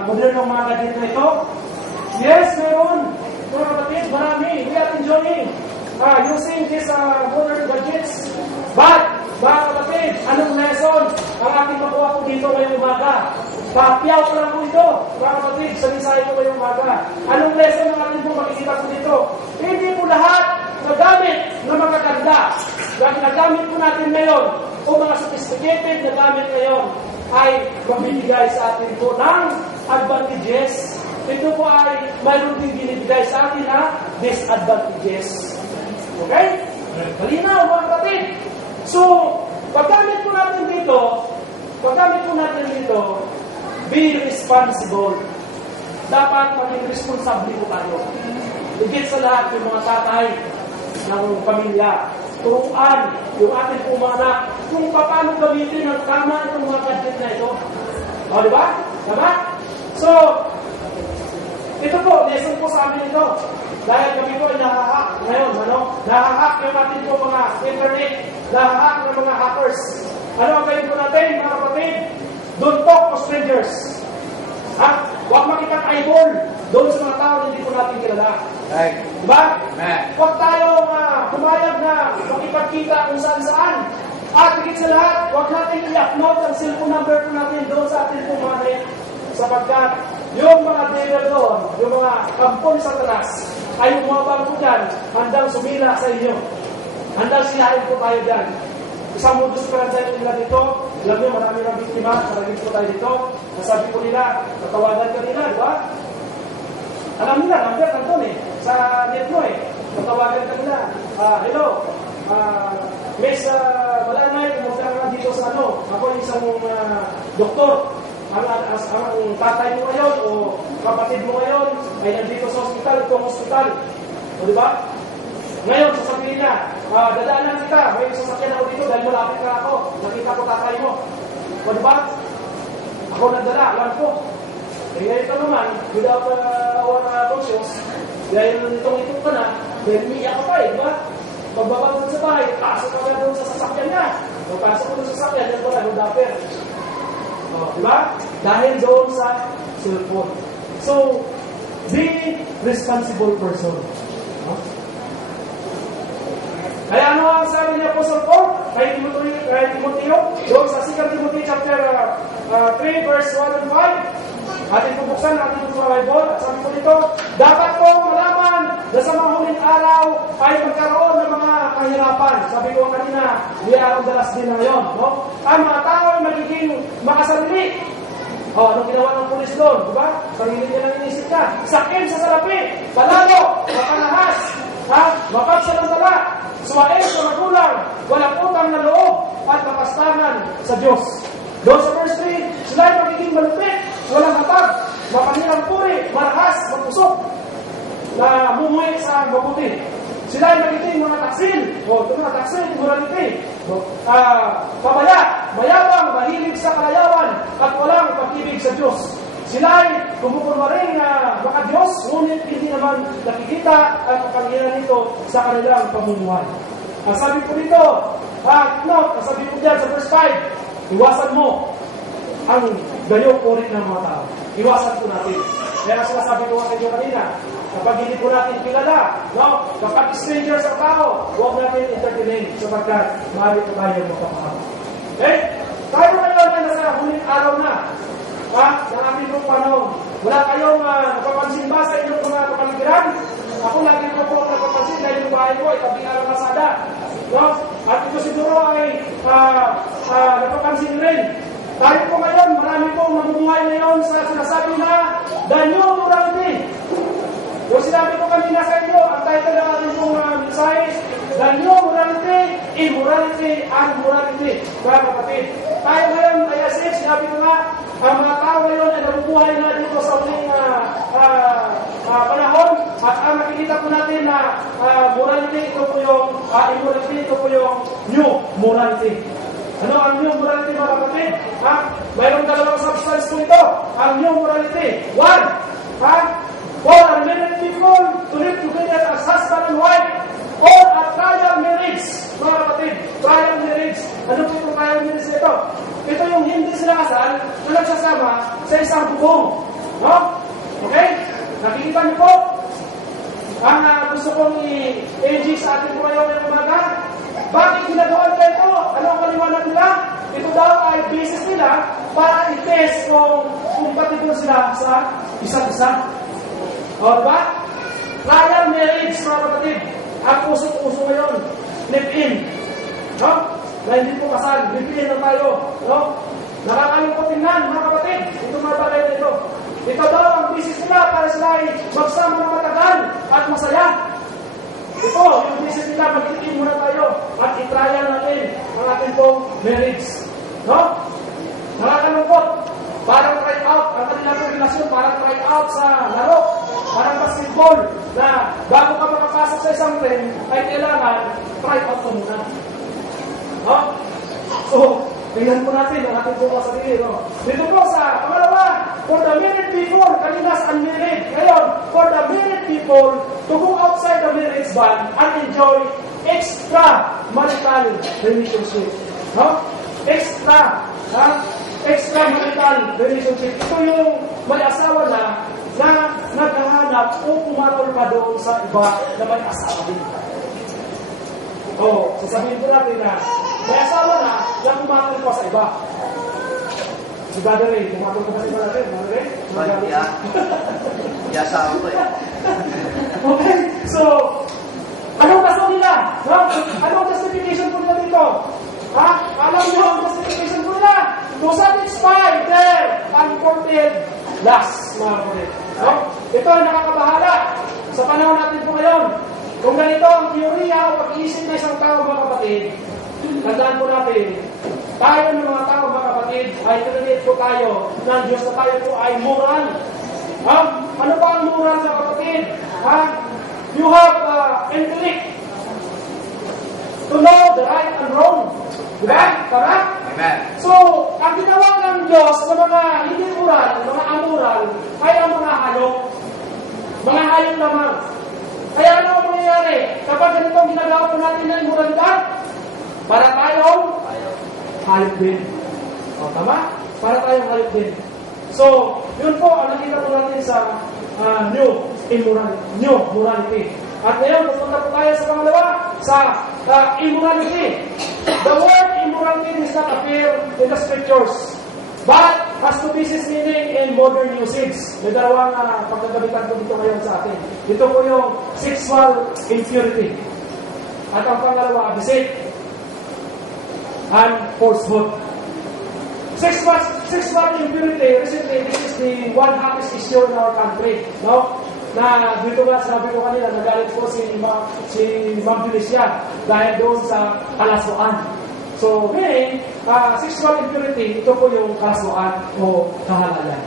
modernong mga gadget na ito? Yes, meron. Mga kapatid, marami. We are enjoying using these modern gadgets. But, mga kapatid, anong lesson ang ating makuha po dito ngayong umaga? Papiyaw ko lang po ito, mga kapatid, sa mensahe ko ngayong umaga. Anong lesson ang ating po makikita po dito? Hindi po lahat na gamit na magaganda. Dahil nagamit po natin ngayon, o mga sophisticated na gamit ngayon, ay magbibigay sa atin po ng advantages. Ito po ay mayroon din binibigay sa atin na disadvantages. Okay? Malinaw mga kapatid. So, paggamit po natin dito, be responsible. Dapat maging responsable po tayo. Higit sa lahat yung mga tatay ng pamilya. Turuan yung ating pong mga anak kung paano gamitin ang tama itong mga gadget na ito. O, di ba? Diba? So, ito po, lesson po sa amin ito. Dahil kami po ay nahahack ngayon, nahahack yung ating po mga internet, nahahack ng mga hackers. Ano ang gawin po natin, mga kapatid? Don't talk to strangers. Huwag makitang eyeball doon sa mga tao na hindi po natin kilala. Right. Diba? Huwag tayo pumayag na makipagkita kung saan-saan. At higit sa lahat, huwag natin i-upload ang cellphone number po natin doon sa ating po mga net. Sapagkat yung mga devil doon, yung mga kampon sa talas, ay umabang po dyan, handang sumila sa inyo. Handang siyahin po tayo dyan. Isang modus operandi nila dito, alam niyo, marami ng biktima, marami po tayo dito. Nasabi po nila, tatawagan ka nila, di ba? Alam nila, number kanton sa net mo tatawagan ka nila. Hello, Miss Malanay, kumusta ka dito sa ako isang doktor. Ang tatay mo ngayon o kapatid mo ngayon ay nandito sa hospital, itong hospital. O di ba? Ngayon, sasabihin na, dadaanan kita, may sasakyan ako dito dahil malapit ka ako. Nakita ko tatay mo. O di ba? Ako nagdala, alam ko. Ngayon ka naman, without our conscience, dahil itong ka na, dahil umiiyak ka pa di ba? Magbabagod sa bahay, pasok ka na doon sa sasakyan na. Pagpasok ko doon sa sasakyan, yan wala, no dapper. Diba? Dahil doon sa cellphone. So, be responsible person. Kaya ano ang sabi niya po sa Paul? Kay Timoteo, doon sa 2 Timothy chapter 3 verse 1 and 5. Ating pupuksan natin sa Bible. At sabi ko dito, dapat po malaman na sa mga huling araw ay magkaroon ng mga kahirapan. Sabi ko kanina, di araw dalas din na ngayon. No? Ang mga tao ay magiging makasarili. Anong ginawa ng pulis doon? Diba? Sarili niya lang inisip ka. Sakit sa salapi, palalo, mapanahas, mapagsalamdala, suwain sa magulang, walang utang na loob, at makastangan sa Diyos. Doon sa verse 3, sila ay magiging malupit, walang hatag, mapanilang puri, marahas, mapusok, na mumuhi sa mabuti. Sila ay magiging mga taksil, ito mga taksil, morality, pabaya, mayabang, mahilig sa kalayawan, at walang pag-ibig sa Diyos. Sila ay kumukulma rin na maka-Diyos, ngunit hindi naman nakikita ang kapangyarihan nito sa kanilang pamumuhay. Sabi po dito, sabi po diyan sa verse 5, iwasan mo ang gayong uri ng mga tao. Iwasan po natin. Kaya sinasabi ko sa inyo kanina, kapag hindi po natin kilala, kapag strangers ang tao, huwag natin entertain sapagkat maaari po tayo magpapahal. Okay? Tayo ngayon na nasa huling araw na. Sa ating pong panahon, wala kayong napapansin ba sa inyong mga kapaligiran? Ako lagi ko po napapansin dahil yung bahay ko ay tabing araw masada. At ito siguro ay napapansin rin. Tayo po ngayon, marami pong namumuhay ngayon sa sinasabi na the new morality. Yung sinabi ko kanina sa inyo, ang title ng ating pong mensahe, the new morality, immorality, and morality. Mga kapatid, tayo ngayon, kaya sinabi ko nga, ang mga tao ngayon ay nabubuhay na dito sa uling panahon at ang nakikita po natin na morality, ito po yung immorality, ito po yung new morality. Ano ang new morality, mga kapatid? Mayroong dalawang substance po ito. Ang new morality. One, for unmarried people to live together as husband and wife or a trial marriage. Mga kapatid, trial marriage. Ano po itong trial marriage ito? Ito yung hindi sila kasal na nagsasama sa isang bubong. No? Okay? Nakikita niyo po? Ang gusto kong i-edge sa ating po ngayon ng umaga. Bakit ginagawa nila ito? Ano ang paliwanag nila? Ito daw ay basis nila para i-test kung compatible sila sa isa't isa. O ba? Trial marriage, mga kapatid. Ang puso-puso ngayon, live-in. No? Na hindi po kasal, live-in na tayo. No? Nakakalungkot tingnan, mga kapatid. Ito mga bagay na ito. Ito daw ang business nila para sila ay magsama ng matagal at masaya. Ito, yung business nila, magtikim muna tayo at itryan natin ang ating pong marriage. No? Nakakalungkot. Parang try out, ang kanilang relasyon, parang try out sa laro. Parang basketball, na bago ka makapasok sa isang team, ay kailangan try out mo muna. No? So, tingnan po natin ang ating bukas sarili. No? Dito po sa pangalawa, for the married people, kanilas unmarried. Ngayon, for the married people, to go outside the marriage band and enjoy extra marital relationship. No? Extra. Ha? Extra marital relationship. Ito yung may asawa na naghahanap o pumatol pa doon sa iba na may asawa din. O, sasabihin po natin na may asawa na pumatol pa sa iba. Si Brother Ray, pumatol pa sa iba natin. Brother Ray? Hindi asawa ko eh. Okay, so, anong kaso nila? No? Anong justification po nila dito? Ha? Alam nyo ang justification po nila? To satisfy their unfulfilled lust, mga kapatid. No? Ito ay nakakabahala sa panahon natin po ngayon. Kung ganito ang teorya o pag-iisip na isang tao, mga kapatid, tandaan po natin, tayo ng mga tao, mga kapatid, ay tinanit po tayo ng Diyos na tayo po ay moral. Ha? Ano pa ang moral, mga kapatid? Ha? You have intellect to know the right and wrong. Diba? Tara? Amen. So, ang ginawa ng Diyos sa mga hindi moral, mga amoral, ay ang mga hayop. Mga hayop lamang. Kaya ano ang mangyayari? Kapag ganito ang ginagawa po natin ng moralidad, para tayong hayop din. O, tama? Para tayong hayop din. So, yun po ang nakita po natin sa new morality. At ngayon, pupunta po tayo sa pangalawa, sa immorality. The word immorality does not appear in the scriptures, but has two pieces meaning in modern usage. May dalawang pagkagamitan po dito ngayon sa atin. Ito po yung sexual impurity. At ang pangalawa, deceit and falsehood. Sexual impurity, recently, this is the one hottest issue in our country. No? Na dito nga, sabi ko kanina, nagalit po si Ma'am Felicia dahil doon sa kalaswaan. So, meaning, sexual impurity, ito po yung kalaswaan o kahalayan.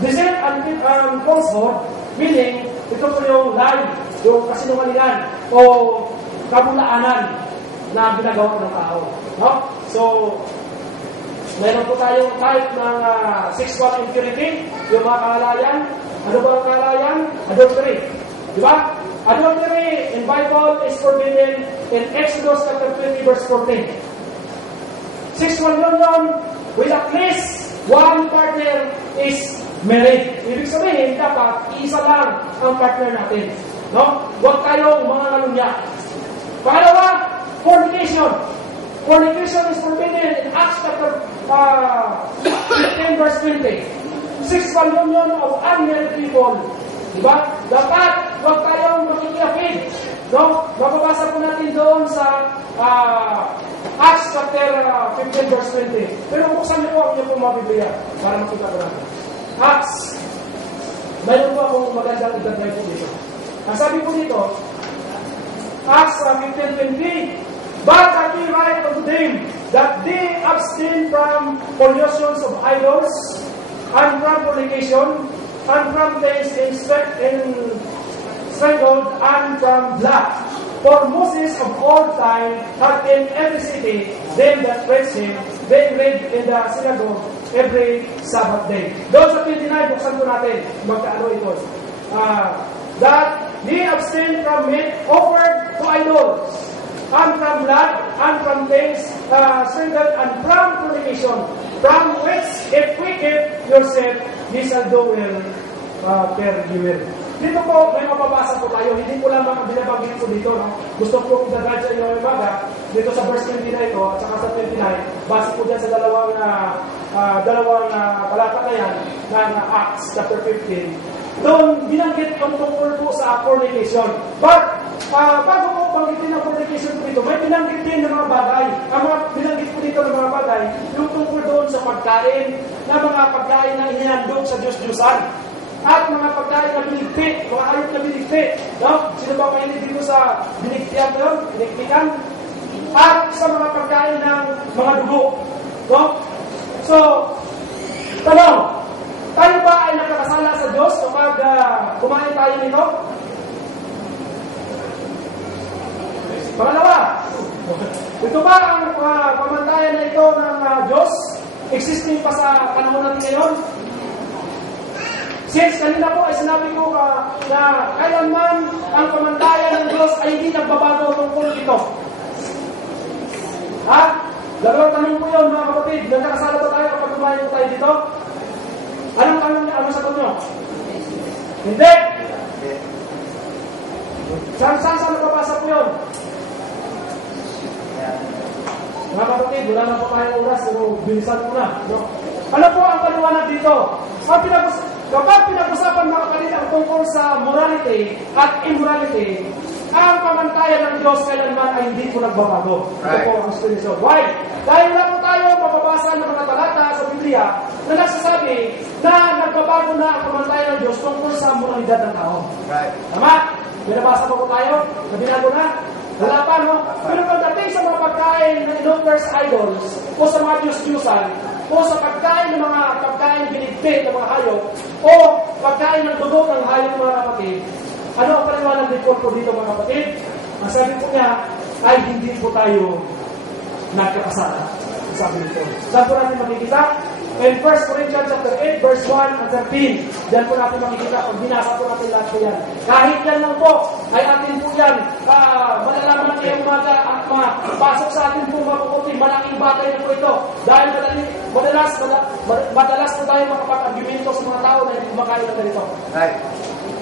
Deceit and falsehood, meaning, ito po yung lie, yung kasinungalingan o kabulaanan na ginagawa ng tao. No? So, meron po tayong type ng sexual impurity, yung mga kahalayan. Ano ba ang kahalayan? Adultery. Di ba? Adultery in Bible is forbidden in Exodus chapter 20 verse 14. Sexual union with at least one partner is married. Ibig sabihin, dapat isa lang ang partner natin. No? Huwag tayong mga nalunya. Pangalawa, fornication. Fornication is forbidden in Acts chapter 15 verse 20. Sexual union of unmarried people. Diba? Dapat huwag tayong makikiapid. No? Mababasa po natin doon sa Acts chapter 15 verse 20. Pero buksan niyo po ang inyong pong mga Biblia para makita ko natin. Acts. Mayroon po akong magandang i-drive po dito. Ang sabi po dito, Acts 15:20, but I will write unto them that they abstain from pollutions of idols, and from fornication, and from things strangled, and from blood. For Moses of all time had in every city them that praise him, they read in the synagogue every Sabbath day. Doon sa 29, buksan po natin, magkaano ito. That they abstain from meat offered to idols, and from blood, and from things strangled, and from fornication, from which if we keep yourself, ye shall do well, fare you well. Dito po, may mapabasa po tayo. Hindi po lamang ang binabanggit ko dito. No? Gusto ko kong dadrive sa inyo yung maga. Dito sa verse 20 na ito, at saka sa 29, base po dyan sa dalawang palatanayan ng Acts chapter 15. Doon, binanggit ang tungkol po sa fornication. But, bago po banggitin ang fornication po dito, may binanggit din ng mga bagay. Ang mga binanggit po dito dito ng mga bagay, yung tungkol doon sa pagkain, na mga pagkain na inihandog sa Diyos-Diyosan. At mga pagkain na binigpit, mga hayop na binigpit. No? Sino ba mahilig dito sa binigpian ko yun? Binigpitan? At sa mga pagkain ng mga dugo. No? So, tanong, tayo ba ay nakakasala sa Diyos kapag kumain tayo nito? Pangalawa, ito ba ang pamantayan na ito ng Diyos? Existing pa sa panahon natin ngayon? Since kanina po ay sinabi ko na kailanman ang pamantayan ng Diyos ay hindi nagbabago tungkol ito. Ha? Dalawang tanong po yun mga kapatid. Nagkakasala ba tayo kapag kumain tayo dito? Anong tanong niya? Anong sagot nyo? Hindi! Saan nababasa po yun? Mga kapatid, wala na po tayong oras, pero bilisan mo na. No? Ano po ang paliwanag dito? Kapag pinag-usapan mga kapatid ang tungkol sa morality at immorality, ang pamantayan ng Diyos kailanman ay hindi po nagbabago. Ito po ang explanation. Why? Dahil lang po tayo mababasa ng mga talata sa Biblia na nagsasabi na nagbabago na ang pamantayan ng Diyos tungkol sa moralidad ng tao. Right. Tama? Binabasa po tayo na binago na? Wala pa, no? Pero pagdating sa mga pagkain na inofers idols o sa mga Diyos-Diyusan o sa pagkain ng mga pagkain binigpit ng mga hayop o pagkain ng dugo ng hayop mga kapatid, ano ang paliwanag report po dito mga kapatid? Ang sabi po niya ay hindi po tayo nagkakasala. Sabi nito. Saan po natin makikita? In 1 Corinthians chapter 8, verse 1 and 13. Diyan po natin makikita. Pag binasa po natin lahat po yan. Kahit yan lang po, ay atin po yan. Malalaman na kayong umaga at mapasok sa atin po mapuputi. Malaking batay na po ito. Dahil madalas po tayo makapag-argumento sa mga tao na hindi kumakain na ganito. Right.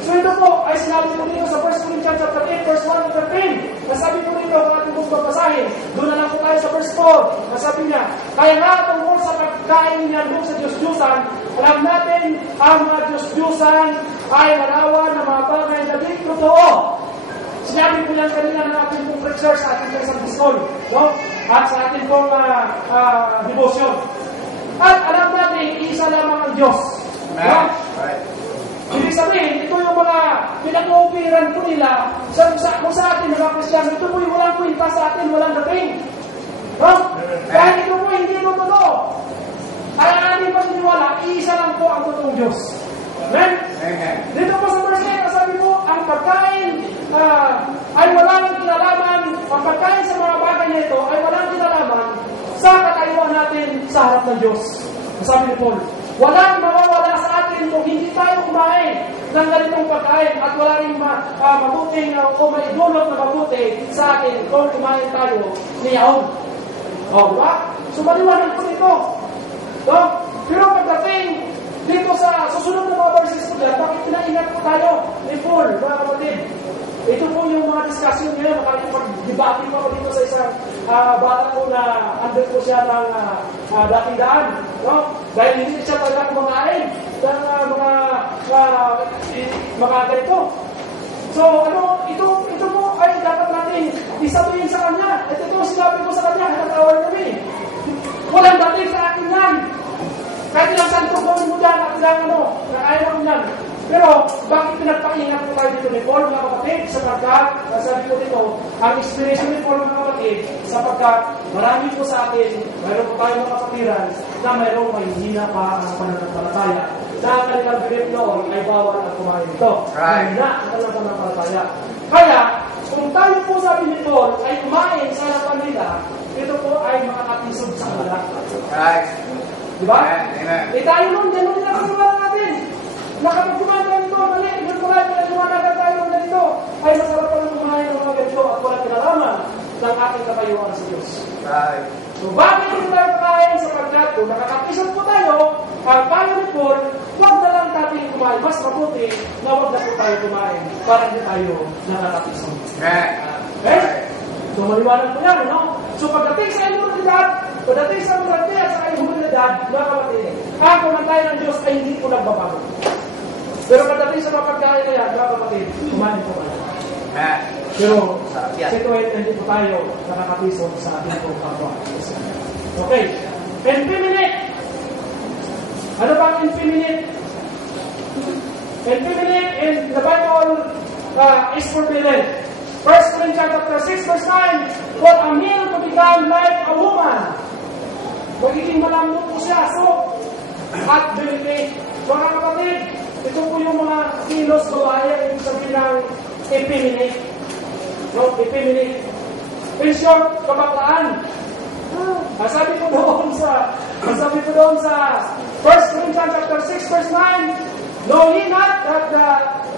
So ito po ay sinabi po dito sa 1 Corinthians chapter 8, verse 1 and 13. Nasabi po dito ang ating pong pagbasahin. Doon na lang po tayo sa verse 4. Nasabi niya, kaya nga tungkol sa pagkain niya doon sa Diyos-Diyusan, alam natin ang mga Diyos-Diyusan ay nalawan ng mga bagay na di totoo. Sinabi po yan kanina ng ating pong preacher sa ating pong Sunday school, no? At sa ating pong devotion. At alam natin, isa lamang ang Diyos. No? Ibig sabihin, ito yung mga pinag-uupiran po nila kung sa atin, mga Kristiyan, ito po yung walang kwenta sa atin, walang dating. No? Dahil ito po hindi totoo. Ay ating paniniwala, iisa lang po ang totoong Diyos. Amen? Dito po sa verse 8, sabi po, ang pagkain ay walang kinalaman, ang pagkain sa mga bagay na ito ay walang kinalaman sa katayuan natin sa harap ng Diyos. Sabi ni Paul, walang mawawala sa atin kung hindi tayo kumain ng ganitong pagkain at wala rin mabuting o maidulot na mabuti sa atin kung kumain tayo niyaon. O, diba? So, maliwanag po ito. No? Pero pagdating dito sa susunod na mga verses ko dyan, bakit pinaingat po tayo ni Paul, mga kapatid? Ito po yung mga discussion ngayon, nakakipag-debate po ako dito sa isang bata ko na andun po siya ng dating daan. No? Dahil hindi siya talaga kumakain ng mga ganito. So, ito po ay dapat natin isabihin sa kanya. Ito po sinabi ko sa kanya, natatawan kami. Walang dating sa akin yan. Kahit ilang santo gawin mo dyan at ilang nakaya mo dyan. Pero, bakit pinagpaingat po tayo dito ni Paul, mga kapatid? Sapagkat, sabi ko dito, ang inspiration ni Paul, mga kapatid, sapagkat marami po sa atin, mayroon po tayo mga kapatiran, na mayroong may hina pa ang pananampalataya. Na ang kanilang belief noon ay bawal ang kumain ito. Right. Na ang kanilang pananampalataya. Kaya, kung tayo po sabi ni Paul ay kumain sa harapan nila, ito po ay makakatisod sa kanila. Right. Diba? Amen. Eh tayo nun, gano'n din ang kanilang natin. Nakapag-kumain tayo nito, mali, yun po lang, pinag-kumanagan tayo ng ganito, ay masarap pa ng kumain ng mga ganito at walang kinalaman ng ating kapayuan sa Diyos. Right. So, bakit hindi tayo kain sapagkat kung nakakatisod po tayo, ang tayo ni Paul, huwag na lang natin kumain. Mas mabuti na huwag na po tayo kumain para hindi tayo nakakatisod. Okay? So, maliwanag po yan, no? So, pagdating sa imunidad, pagdating sa morality at sa imunidad, mga kapatid, ang pamantayan ng Diyos ay hindi po nagbabago. Pero pagdating sa mga pagkain na yan, mga kapatid, kumain po kayo. Pero, sa ito ay hindi po tayo nakakatisod sa ating po kapwa. Okay. Infeminate. Ano ba ang infeminate? Infeminate in the Bible is forbidden. 1 Corinthians chapter 6 verse 9, for a male to become like a woman. Magiging malambot po siya, so, at delicate. So, mga kapatid, ito po yung mga kilos babae, ibig sabihin ng effeminate. No, effeminate. In short, kabaklaan. Sabi ko doon sa 1 Corinthians chapter 6 verse 9, know ye not that the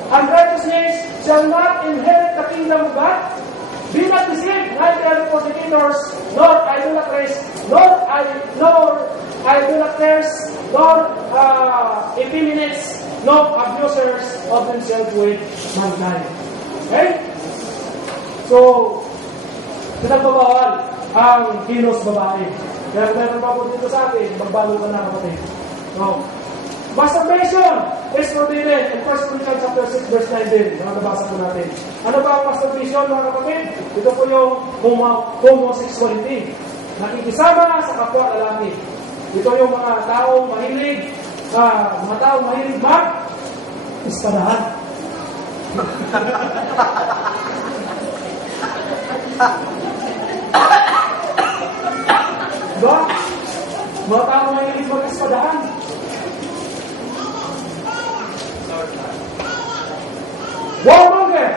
unrighteousness shall not inherit the kingdom of God? Be not deceived, neither fornicators, nor idolaters, nor idolaters, nor effeminates, nor abusers of themselves with mankind. Okay? So, pinagbabawal ang kilos babae. Kaya kung meron pa po dito sa atin, magbalo ka na kapatid. No. Masturbation is forbidden in 1 Corinthians chapter 6 verse 9 din. Nabasa po natin. Ano ba ang masturbation mga kapatid? Ito po yung homosexuality. Nakikisama sa kapwa lalaki. Ito yung mga taong mahilig mag-ispadahan. Diba? Mga tao mahilig mag-ispadahan. Warmonger.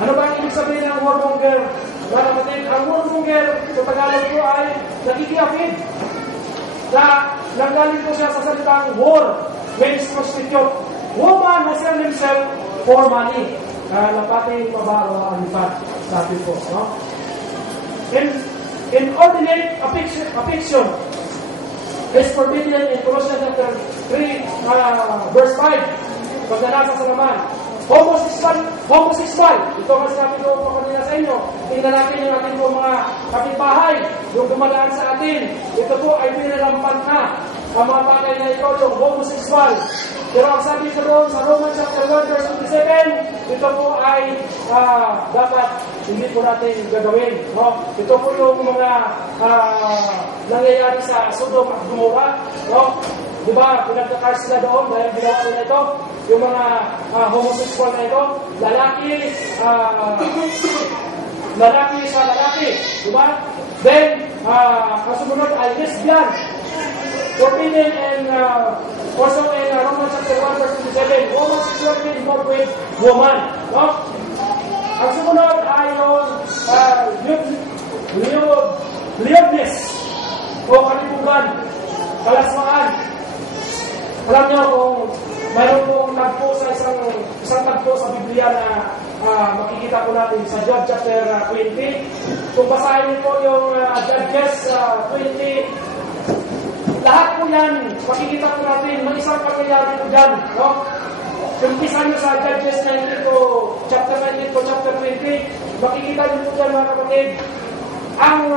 Ano ba ang ibig sabihin ng warmonger? Mga kapatid, ang warmonger sa Tagalog po ay nakikiapid. Nanggaling po siya sa salitang war, means prostitute. Woman has sell himself for money. Lapating mabaro ang lipat sa atin po. No? Inordinate affection is forbidden in Colossians chapter 3 verse 5. Pagka nasa sa naman, homosexual. Ito ang sinabi ko po kanina sa inyo. Tingnan natin yung ating po mga kapitbahay, yung dumadaan sa atin. Ito po ay pinalampad na ang mga bagay na ito, yung homosexual. Pero ang sabi ko doon sa Romans chapter 1 verse 27, ito po ay dapat hindi po natin gagawin. No? Ito po yung mga nangyayari sa Sodom at Gomorrah. No? Diba, pinagkakar sila doon dahil ginawa nila ito. Yung mga homosexual na ito, lalaki sa lalaki. Diba? Then, ang sumunod ay lesbian. Forbidden and also in Romans chapter 1 verse 27, homosexuality involved with woman. No? Ang sumunod ay yung lewdness o kalibugan, kalaswaan. Alam niyo kung mayroon pong tagpo sa isang tagpo sa Biblia na makikita po natin sa Job chapter 20. Kung basahin po yung Judges 20, lahat po yan, makikita po natin, may isang pangyayari po dyan. No? Umpisa nyo sa Judges 19 to chapter 19 to chapter 20, makikita nyo po dyan mga kapatid. Ang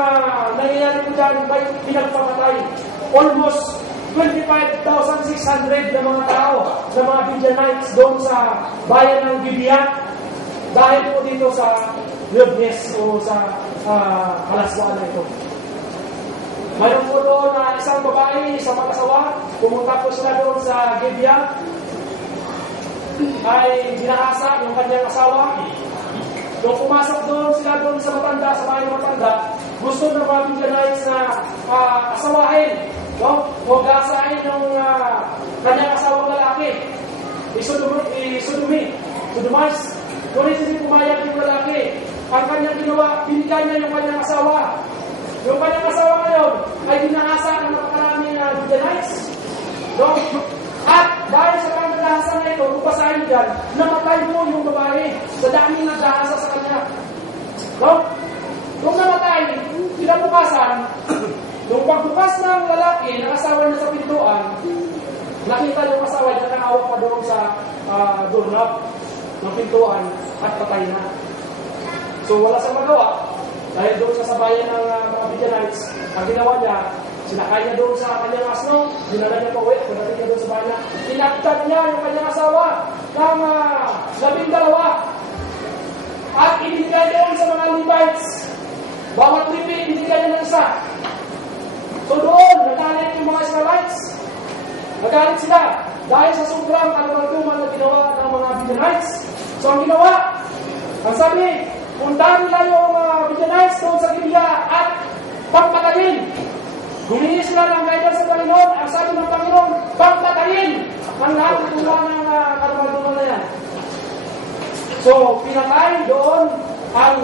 nangyayari po dyan, may pinagpapatay. Almost 25,600 na mga tao, na mga Midianites doon sa bayan ng Gibeah, dahil po dito sa lewdness o sa kalaswaan na ito. Mayroon po doon na isang babae, isang mag-asawa, pumunta po sila doon sa Gibeah, ay ginahasa yung kanyang asawa. Nung pumasok doon sila doon sa matanda, sa bahay ng matanda, gusto ng mga Midianites na asawahin, no? O gasain ng kanyang asawang lalaki. Sodomize. Ngunit hindi pumayag yung lalaki. Ang kanyang ginawa, binigyan niya yung kanyang asawa. Yung kanyang asawa ngayon ay ginahasa ng napakaraming Midianites. No? At dahil sa pagkakahasa na ito, kung basahin dyan, namatay po yung babae sa daming naghahasa sa kanya. No? Nung namatay, kinabukasan, nung pagbukas ng lalaki, ng asawa niya sa pintuan, nakita yung asawa niya nakahawak pa doon sa doorknob ng pintuan at patay na. So wala siyang magawa dahil doon sa sabayan ng mga Midianites, ang ginawa niya, sinakay niya doon sa kanyang asno, dinala niya pa uwi, pagdating niya doon sa bayan niya, tinagtad niya yung kanyang asawa ng 12 at ibigay doon sa mga Levites. Bawat lipi, ibigay niya ng isa. So doon, nagalit yung mga Israelites. Nagalit sila dahil sa sobrang kalumalduman na ginawa ng mga Midianites. So ang ginawa, ang sabi, puntahan nila yung Midianites doon sa Gibeah at pagpatayin. Humingi sila ng guidance sa Panginoon. Ang sabi ng Panginoon, pagpatayin ang lahat ng tuwa ng kalumalduman na yan. So, pinatay doon ang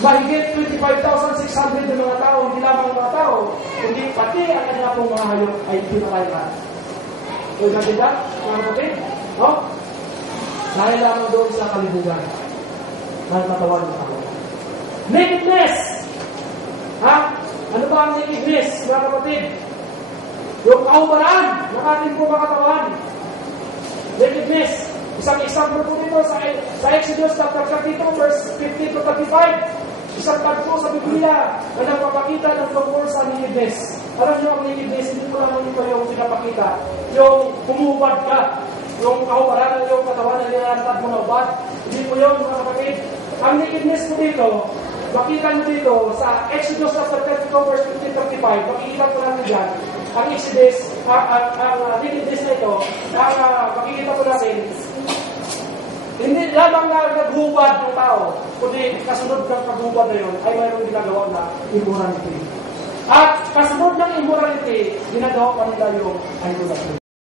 mahigit 25,600 ng mga tao, hindi lamang mga tao, kundi pati ang kanya pong mga hayop ay pinatay na. So, natin ba, mga kapatid? No? Dahil lamang doon sa kalibugan ng katawan ng tao. Nakedness! Ha? Ano ba ang nakedness, mga kapatid? Yung kahubaran ng ating pong mga katawan. Nakedness. Isang example po dito sa Exodus chapter 32 verse 15 to 35. Isang tagpo sa Biblia na nagpapakita ng tungkol sa nakedness. Alam niyo ang nakedness, hindi ko lang ito yung pinapakita. Yung humubad ka, yung kahubaran ng iyong katawan na nilalantad mo na ubad. Hindi po yun, mga kapatid. Ang nakedness po dito, makita niyo dito sa Exodus chapter 32 verse 15 to 35. Makikita po natin dyan. Ang Exodus, ang nakedness na ito, makikita po natin, hindi lamang na naghubad ng tao, kundi kasunod ng paghubad na yun ay mayroong ginagawa na immorality. At kasunod ng immorality, ginagawa pa nila yung idolatry.